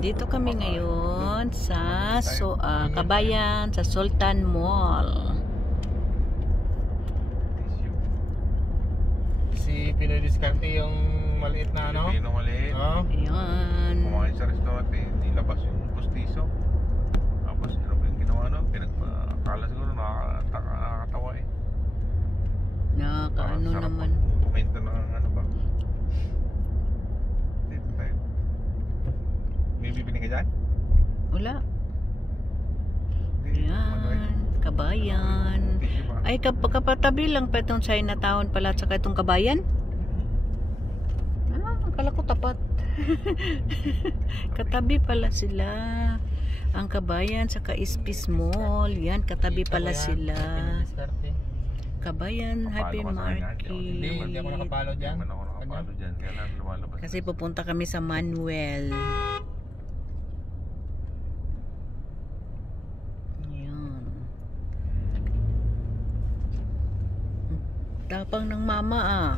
Nandito kami ngayon sa Kabayan, sa Sultan Mall. Si Pinoy Discarte yung maliit na ano? Pilipino maliit. Ayan. Kumain sa restaurant, nilabas yung pustiso. Tapos ano ba yung ginawa no? Pinagpakala siguro nakakatawa eh. Nakakaano Sarap naman. Komento ng ano ba? Dito tayo. May bibili ka dyan? Wala. Hindi, Ayan. Kabayan. Ay, kapatabi lang pa itong Chinatown pala at saka itong Kabayan. Akala ko tapat. Katabi pala sila. Ang Kabayan saka Ispis Mall. Yan, katabi pala sila. Kabayan, Happy Market. Hindi ako nakapalo dyan. Hindi ako nakapalo dyan. Kaya lang lumalabas. Kasi pupunta kami sa Manuel. Yan. Tapang ng mama ah.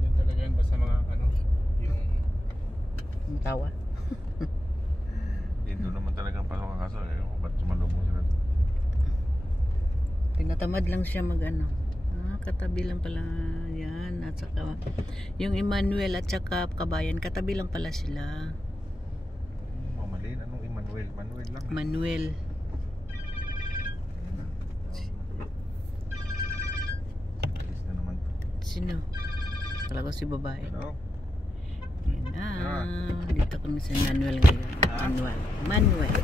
Yun talaga yun basta mga ano, yung Ang tawa. Dito naman talagang pasok ang kaso. Ba't sumalubong sila? Tinatamad lang siya mag ano. Katabi lang pala yan. At saka yung Emmanuel at saka Kabayan, katabi lang pala sila. Mamalin. Anong Emmanuel? Manuel lang. Manuel. Alis na naman to. Sino? Kala ko si babae. Hello? Yan na. Dito kami sa Manuel ngayon. Manuel.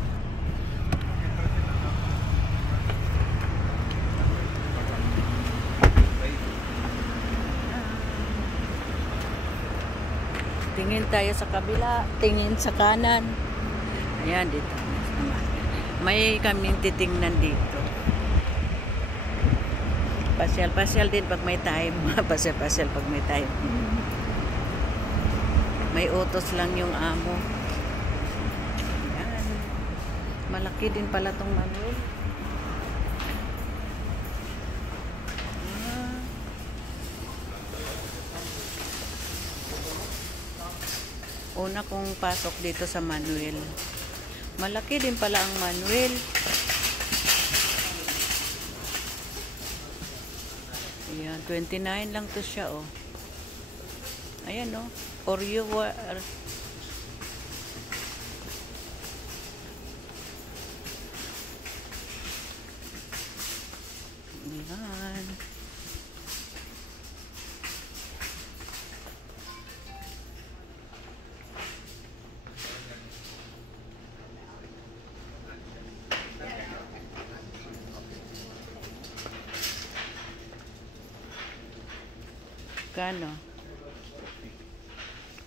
Tingin tayo sa kabila, tingin sa kanan. Ayan, dito. May kaming titingnan dito. Pasyal-pasyal din pag may time. Pasyal-pasyal pag may time. May utos lang yung amo. Ayan. Malaki din pala tong Manuel. Una kong pasok dito sa Manuel. Malaki din pala ang Manuel. Ayan, 29 lang to siya oh. Ayan oh. Oreo Ayan. Kano?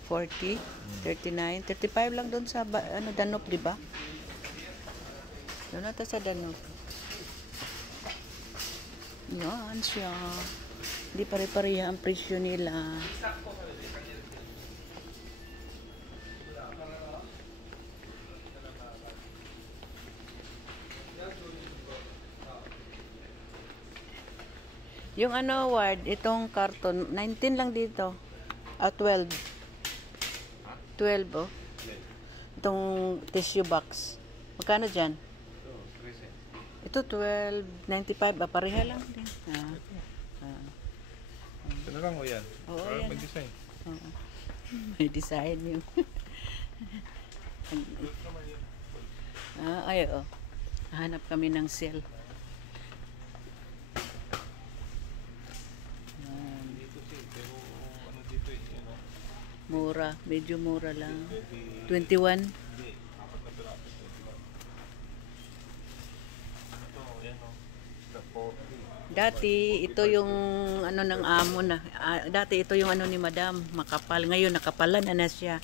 40, 39, 35 lang doon sa ano Danop, di ba? Doon natin sa Danop. Yan siya. Hindi pare-pareha ang presyo nila. Yung ano award, itong karton, 19 lang dito. 12. 12 oh. Itong tissue box. Magkano dyan? Ito 12.95 pareha lang din. Ito na lang o yan? Oo, yan. May design. Oo. May design yung ay oh. Hanap kami ng sale. Mura, medyo mura lang. 21. Dati ito yung ano ng amo na. Dati ito yung ano ni Madam, makapal. Ngayon nakapalan na siya.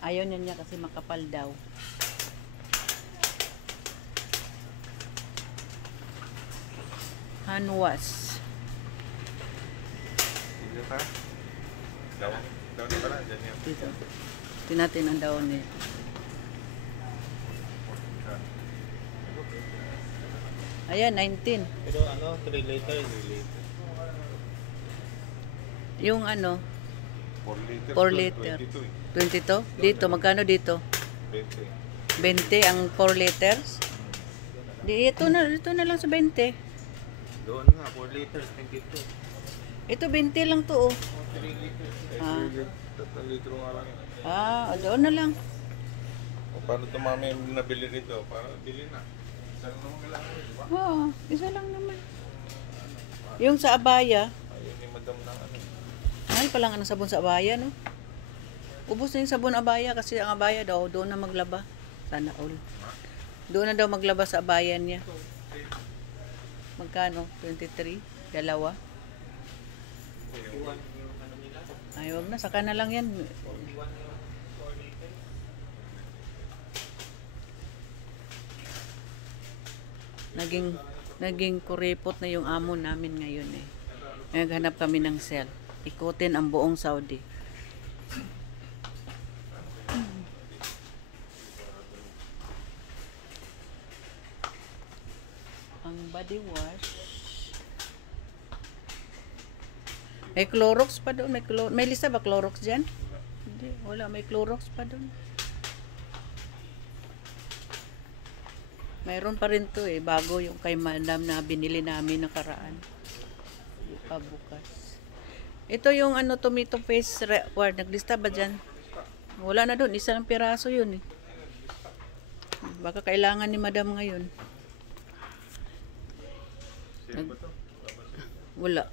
Ayaw niya kasi makapal daw. Hand wash. Dito pa? Daw na pala, dyan yan. Dito. Tinatin ang daon eh. Ayan, 19. pero ano, 3 liter. Yung ano, 4 liters. 4 liter. 22 eh. 22? Dito, magkano dito? 20. 20 ang 4 liters? Ito na lang sa 20. Doon nga, 4 liters, 22. Ito 20 lang to oh. 3 liters. Ah. 3 litro nga lang. Doon na lang. O paano ito mami nabili rito? Para bili na. Isa lang naman kailangan, di ba? Oo, isa lang naman. Yung sa abaya, Ayun ni madam ng ano. mahal pa lang ang sabon sa abaya, no? Ubus na yung sabon abaya kasi ang abaya daw, doon na maglaba. Sana all. Doon na daw maglaba sa abayan niya. Magkano? 23? Dalawa? Ay, wag na. Saka na lang yan. Naging kuripot na yung amo namin ngayon eh. Naghanap kami ng cell. Ikutin ang buong Saudi. Ang body wash. May Clorox pa doon. May lista ba Clorox dyan? Hindi, wala. May Clorox pa doon. Mayroon pa rin to eh. Bago yung kay madam na binili namin nakaraan. Hindi pa bukas. Ito yung ano, tomato paste reward. Naglista ba dyan? Wala na doon. Isa ng piraso yun eh. Baka kailangan ni madam ngayon. Wala.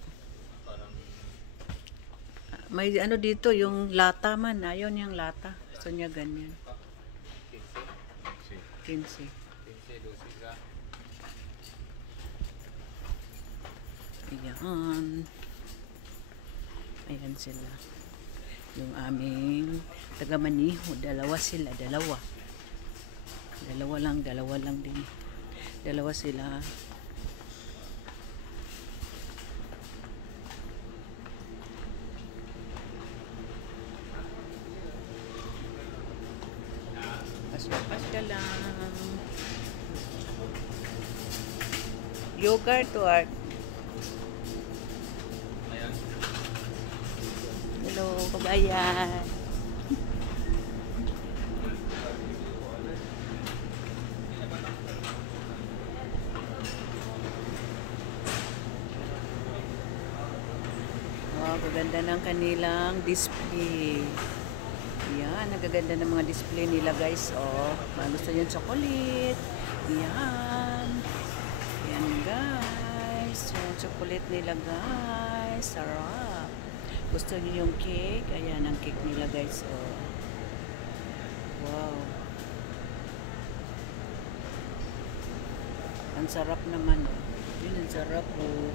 May ano dito, yung lata man. Ayaw niyang lata. Gusto niya ganyan. 15. Ayan. Ayan sila. Yung aming taga-Maniho. Dalawa sila. Dalawa lang din. Dalawa sila. Pasya lang. Yogurt or hello, kabayan. Wow, kaganda ng kanilang display. Yan, nagaganda ng mga display nila guys. Oh, gusto nyo chocolate. Yan. Yan guys. Yung chocolate nila guys. Sarap. Gusto nyo yung cake? Ayan ang cake nila guys. Oh. Wow. Ang sarap naman. Oh. Yun ang sarap oh.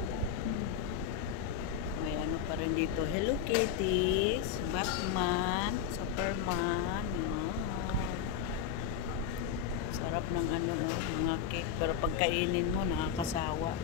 May ano pa rin dito. Hello Kitty. Batman. Superman. Wow. Sarap ng ano oh, mga cake. Pero pagkainin mo nakakasawa.